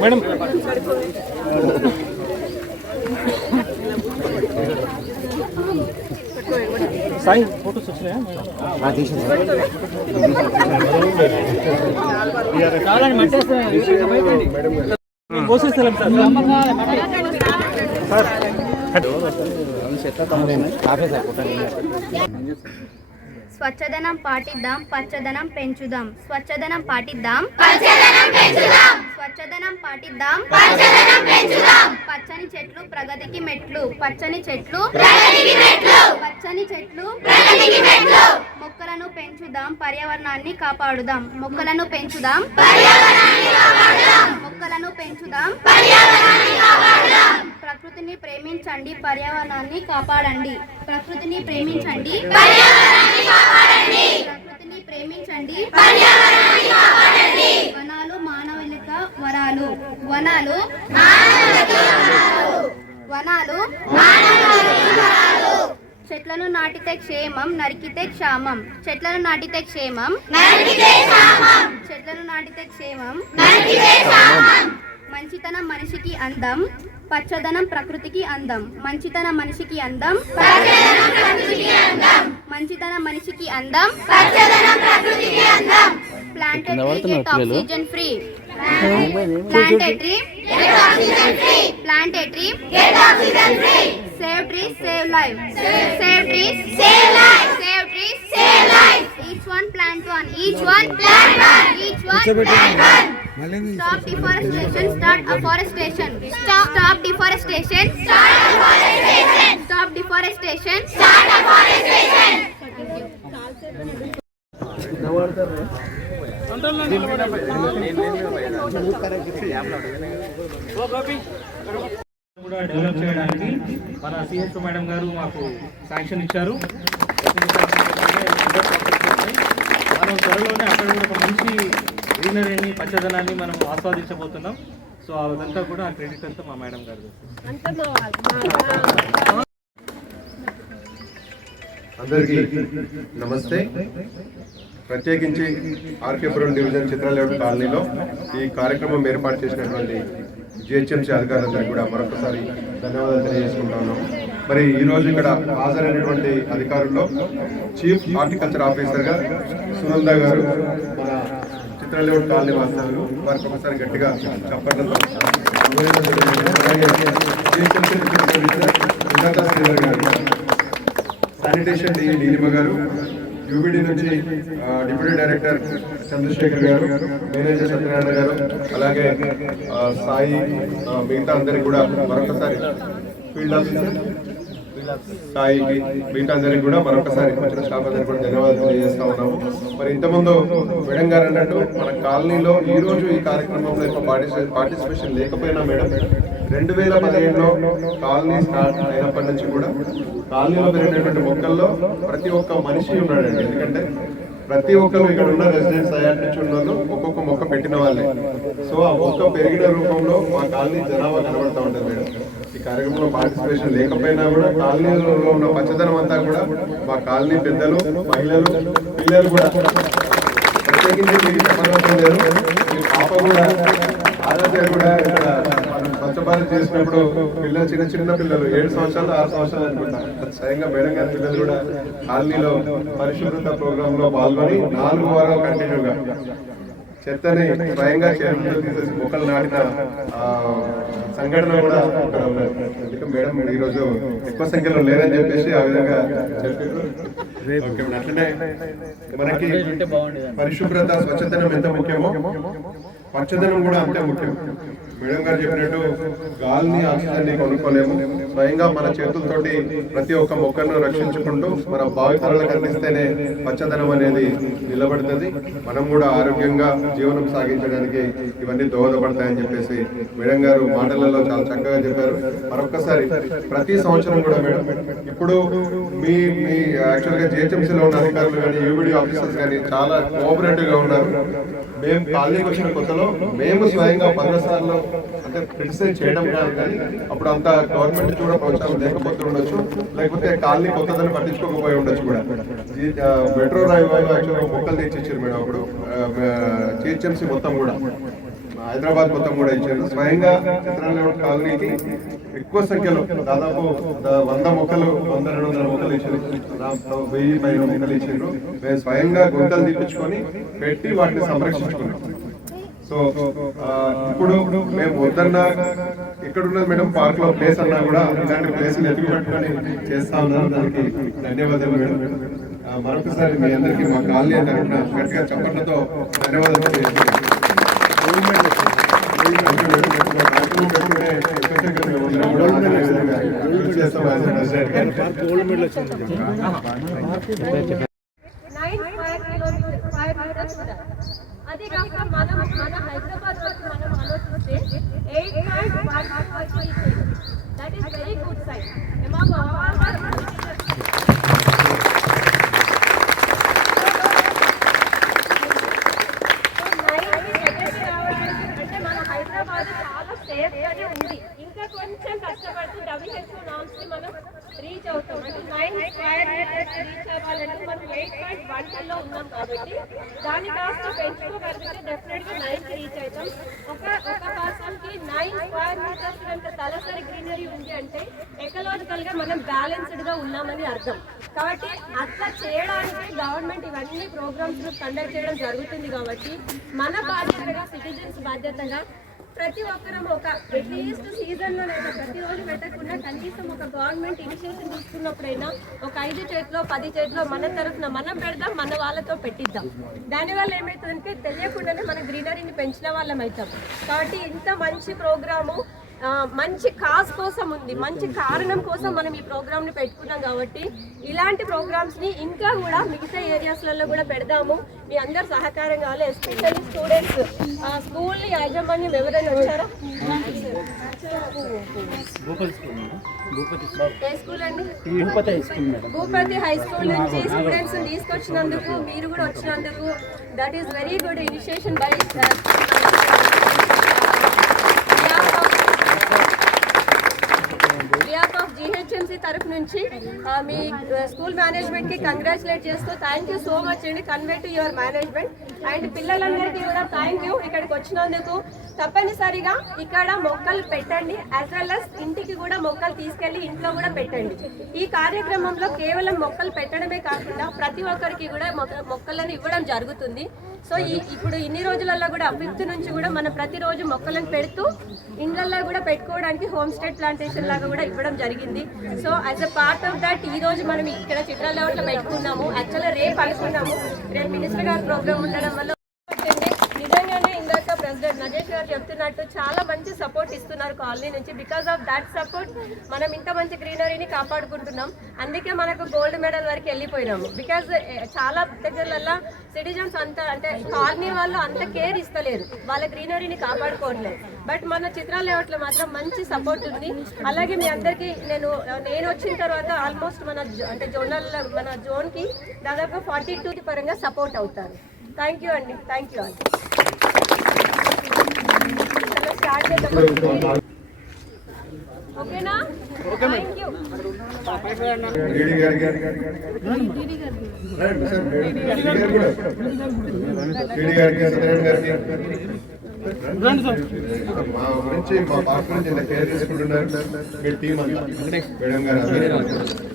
Madam. Sai photos వచ్చినాయా పోసేస్తాం sir. స్వచ్ఛదనం పాటిద్దాం పచ్చదనం పెంచుదాం. స్వచ్ఛదనం పాటిద్దాం. స్వచ్ఛదనం పాటిద్దాం. పచ్చని చెట్లు ప్రగతికి మెట్లు. పచ్చని చెట్లు పచ్చని చెట్లు మొక్కలను పెంచుదాం. పర్యావరణాన్ని కాపాడుదాం. మొక్కలను పెంచుదాం. మొక్కలను పెంచుదాం. ప్రకృతిని ప్రేమించండి. పర్యావరణాన్ని కాపాడండి. ప్రకృతిని ప్రేమించండి. ప్రకృతిని ప్రేమించండి. వనాలు మానవులిక వరాలు వనాలు. వనాలు. చెట్లను నాటితే క్షేమం నరికితే క్షామం. చెట్లను నాటితే క్షేమం. చెట్లను నాటితే క్షేమం. మంచితనం మనిషికి అందం పచ్చదనం ప్రకృతికి అందం. మంచితనం మనిషికి అందం. మంచితనం మనిషికి అందం. Planted oxygen free. Plant a tree. Get oxygen free. Plant a tree. Get oxygen free. Save trees, save life. Save, save trees, save life. Save trees, save life. Each one plant one. Each one plant one. Each one plant one. Stop deforestation. Start afforestation. Stop, stop deforestation. Start afforestation. Stop deforestation. Start afforestation. Thank you. కూడా develop చేయడానికి మన CS madam గారు మాకు sanction ఇచ్చారు మనం త్వరలోనే అక్కడ కూడా ఒక మంచి గ్రీనరీని పచ్చదనాన్ని మనం ఆస్వాదించబోతున్నాం సో అదంతా కూడా ఆ క్రెడిట్ అంతా మా మేడం గారు అందరికీ నమస్తే. ప్రత్యేకించి ఆర్కేపురం డివిజన్ చిత్రాలేవుడు కాలనీలో ఈ కార్యక్రమం ఏర్పాటు చేసినటువంటి జిహెచ్ఎంసీ అధికారులందరికీ కూడా మరొకసారి ధన్యవాదాలు తెలియజేసుకుంటా మరి ఈ రోజు ఇక్కడ హాజరైనటువంటి అధికారుల్లో చీఫ్ హార్టికల్చర్ ఆఫీసర్గా సునంద గారు మన చిత్రాలేవుడు కాలనీ వాస్తవులు వారికి ఒకసారి గట్టిగా చప్పట్లతో అలాగే శ్రీధర్ గారు శానిటేషన్ డి నీలిమ గారు యూబీడీ నుంచి డిప్యూటీ డైరెక్టర్ చంద్రశేఖర్ గారు మేనేజర్ సత్యనారాయణ గారు అలాగే సాయి మిగతా అందరికి కూడా మరొకసారి ఫీల్డ్ ఆఫీసర్ సాయికి మిగతా అందరికి కూడా మరొకసారి వచ్చిన స్టాఫ్ అందరికి కూడా ధన్యవాదాలు తెలియజేస్తా ఉన్నాము. మరి ఇంతకుముందు మేడం గారు అన్నట్టు మన కాలనీలో ఈ రోజు ఈ కార్యక్రమంలో పార్టిసిపేషన్ లేకపోయినా మేడం రెండు వేల పదిహేడులో కాలనీ స్టార్ట్ అయినప్పటి నుంచి కూడా కాలనీలో పెరిగినటువంటి మొక్కల్లో ప్రతి ఒక్క మనిషి ఉన్నాడండి. ఎందుకంటే ప్రతి ఒక్కరు ఇక్కడ ఉన్న రెసిడెంట్స్ అయ్యాటి నుంచి ఉన్న ఒక్కొక్క మొక్క పెట్టిన వాళ్ళే. సో ఆ మొక్క పెరిగిన రూపంలో మా కాలనీ జనాభా కనబడతా ఉంటుంది మేడం. ఈ కార్యక్రమంలో పార్టిసిపేషన్ లేకపోయినా కూడా కాలనీలో ఉన్న పచ్చదనం అంతా కూడా మా కాలనీ పెద్దలు మహిళలు పిల్లలు కూడా ప్రత్యేకించి మీకు చెప్పనవసరం లేదు మీ పాప కూడా ఆరోగ్యం కూడా ఇక్కడ భారత్ చేసినప్పుడు పిల్లలు చిన్న చిన్న పిల్లలు ఏడు సంవత్సరాలు ఆరు సంవత్సరాలు అనుకుంటా. స్వయంగా మేడం గారి పిల్లలు కూడా కాలనీలో పరిశుభ్రత ప్రోగ్రామ్లో పాల్గొని నాలుగు వారాలు కంటిన్యూగా చెత్తని స్వయంగా తీసేసి మొక్కలు నాటిన సంఘటన కూడా అందుకే మేడం మీరు ఈరోజు ఎక్కువ సంఖ్యలో లేరని చెప్పేసి ఆ విధంగా చెప్పారు. మేడం. మనకి పరిశుభ్రత స్వచ్ఛతనం ఎంత ముఖ్యమో పచ్చదనం కూడా అంతే ముఖ్యం. మేడం గారు చెప్పినట్టు గాలిని ఆక్సిజన్ని కొనుక్కోలేము. స్వయంగా మన చేతులతోటి ప్రతి ఒక్క మొక్కను రక్షించుకుంటూ మన భావితరాలకు అందిస్తేనే పచ్చదనం అనేది నిలబడుతుంది. మనం కూడా ఆరోగ్యంగా జీవనం సాగించడానికి ఇవన్నీ దోహదపడతాయని చెప్పేసి మేడం గారు మాటలలో చాలా చక్కగా చెప్పారు. మరొక్కసారి ప్రతి సంవత్సరం కూడా మేడం ఇప్పుడు మీ మీ యాక్చువల్గా జిహెచ్ఎంసీలో ఉన్న అధికారులు కానీ యూబిడి ఆఫీసర్స్ కానీ చాలా కోఆపరేటివ్గా ఉన్నారు. మేము కాలనీకి వచ్చిన కొత్తలో మేము స్వయంగా వంద సార్లు అంటే క్రిటిసైజ్ చేయడం కాదు కానీ అప్పుడు అంత గవర్నమెంట్ కూడా ప్రోత్సాహం లేకపోతే ఉండొచ్చు. లేకపోతే కాలనీ కొత్తదని పట్టించుకోకపోయి ఉండొచ్చు కూడా. మెట్రో రైల్వే యాక్చువల్గా మొక్కలు తీర్చిచ్చారు మేడం అప్పుడు జిహెచ్ఎంసీ మొత్తం కూడా. హైదరాబాద్ మొత్తం కూడా ఇచ్చారు. స్వయంగా చిత్రాల కాలనీకి ఎక్కువ సంఖ్యలో దాదాపు వంద మొక్కలు వంద రెండు వందల మొక్కలు ఇచ్చారు. వెయ్యి పైన మొక్కలు ఇచ్చారు. మేము స్వయంగా గుంతలు తీపించుకొని పెట్టి వాటిని సంరక్షించుకున్నాం. సో ఇప్పుడు మేము వద్దన్న ఇక్కడ ఉన్నది మేడం పార్క్లో ప్లేస్ అన్నా కూడా ఇలాంటి ప్లేస్ ఎత్తుకు చేస్తా ఉన్నాను దానికి ధన్యవాదాలు మేడం. మరొకసారి మీ అందరికీ మా కాలనీ తరఫున గట్టిగా చప్పట్లతో ధన్యవాదాలు తెలియజేస్తున్నాను. Thank you madam. మా కార్యక్రమం పెట్టుకునే ఎక్కడికక్కడ మేము అందరం కూడా అదే విధంగా కృషి చేస్తాం as a president గా. Nine five kilometre five metres కూడా అది కాక మనం మన హైదరాబాద్ వరకు మనం ఆలోచిస్తే ఎయిట్ పాయింట్ వన్ వరకు that is very good sign among అంటే చాలా సేఫ్ గానే ఉంది. ఇంకా కొంచెం కష్టపడితే డబ్ల్యూహెచ్ఓ నామ్స్ని మనం రీచ్ అవుతాం. అంటే నైన్ స్క్వేర్ మీటర్స్ రీచ్ అవ్వాలంటే మనం ఎయిట్ పాయింట్ వన్లో ఉన్నాం కాబట్టి దాని కాస్త పెంచుకోగలిగితే డెఫినెట్గా నైన్కి రీచ్ అవుతాం. ఒక ఒక పర్సన్కి నైన్ స్క్వేర్ మీటర్స్ కనుక తలసరి గ్రీనరీ ఉంది అంటే ఎకలాజికల్గా మనం బ్యాలెన్స్డ్గా ఉన్నామని అర్థం. కాబట్టి అట్లా చేయడానికి గవర్నమెంట్ ఇవన్నీ ప్రోగ్రామ్స్ కండక్ట్ చేయడం జరుగుతుంది కాబట్టి మన బాధ్యతగా సిటిజన్స్ బాధ్యతగా ప్రతి ఒక్కరం ఒక అట్లీస్ట్ సీజన్లో లేదా ప్రతిరోజు పెట్టకుండా కనీసం ఒక గవర్నమెంట్ ఇనిషియేషన్ తీసుకున్నప్పుడైనా ఒక ఐదు చేతిలో పది చేతిలో మన తరఫున మనం పెడదాం మన వాళ్ళతో పెట్టిద్దాం. దానివల్ల ఏమవుతుందంటే తెలియకుండానే మన గ్రీనరీని పెంచిన వాళ్ళం అవుతాం. కాబట్టి ఇంత మంచి ప్రోగ్రాము మంచి కాజ్ కోసం ఉంది మంచి కారణం కోసం మనం ఈ ప్రోగ్రామ్ని పెట్టుకున్నాం కాబట్టి ఇలాంటి ప్రోగ్రామ్స్ని ఇంకా కూడా మిగతా ఏరియాస్లలో కూడా పెడదాము. మీ అందరు సహకారం కావాలి ఎస్పెషల్లీ స్టూడెంట్స్. స్కూల్ యాజమాన్యం ఎవరైనా వచ్చారా? భూపతి హై స్కూల్ నుంచి స్టూడెంట్స్ తీసుకొచ్చినందుకు మీరు కూడా వచ్చినందుకు that is very good initiation by of GHMC తరఫు నుంచి మీ స్కూల్ మేనేజ్మెంట్కి కంగ్రాచులేట్ చేస్తూ థ్యాంక్ యూ సో మచ్ అండి. Convey to your management. And పిల్లలందరికీ కూడా థ్యాంక్ యూ ఇక్కడికి వచ్చినందుకు. తప్పనిసరిగా ఇక్కడ మొక్కలు పెట్టండి. యాజ్ వెల్ అస్ ఇంటికి కూడా మొక్కలు తీసుకెళ్ళి ఇంట్లో కూడా పెట్టండి. ఈ కార్యక్రమంలో కేవలం మొక్కలు పెట్టడమే కాకుండా ప్రతి ఒక్కరికి కూడా మొక్కలను ఇవ్వడం జరుగుతుంది. సో ఈ ఇప్పుడు ఇన్ని రోజులలో కూడా ఫిఫ్త్ నుంచి కూడా మనం ప్రతిరోజు మొక్కలను పెడుతూ ఇండ్లల్లో కూడా పెట్టుకోవడానికి హోమ్ స్టే ప్లాంటేషన్ లాగా కూడా ఇవ్వడం జరిగింది. So as a part of that ఈ రోజు మనం ఇక్కడ చిత్రాల పెట్టుకున్నాము. యాక్చువల్గా రేపు అనుకున్నాము. రేపు మినిస్టర్ గారు ప్రోగ్రామ్ ఉండడం వల్ల నగేష్ గారు చెప్తున్నట్టు చాలా మంచి సపోర్ట్ ఇస్తున్నారు కాలనీ నుంచి. బికాస్ ఆఫ్ దాట్ సపోర్ట్ మనం ఇంత మంచి గ్రీనరీని కాపాడుకుంటున్నాం. అందుకే మనకు గోల్డ్ మెడల్ వరకు వెళ్ళిపోయినాము. బికాజ్ చాలా దగ్గరలలో సిటిజన్స్ అంత అంటే కాలనీ వాళ్ళు అంత కేర్ ఇస్తలేరు. వాళ్ళ గ్రీనరీని కాపాడుకోవట్లేదు. బట్ మన చిత్రాల లేవట్లో మాత్రం మంచి సపోర్ట్ ఉంది. అలాగే మీ అందరికీ నేను నేను వచ్చిన తర్వాత ఆల్మోస్ట్ మన జో- అంటే జోనల్ మన జోన్కి దాదాపు ఫార్టీ టూ పరంగా సపోర్ట్ అవుతారు. థ్యాంక్ యూ అండి. థ్యాంక్ యూ అండి స్టార్ట్ చేద్దాం ఓకేనా థ్యాంక్ యూ డీడీ గారికి రండి సార్, డీడీ గారు కూడా. డీడీ గారికి సత్యనారాయణ గారికి మా గురించి మా పార్క్ గురించి ఇంత కేర్ తీసుకుంటున్నారు మీ టీం అంతా మేడం గారు అందరూ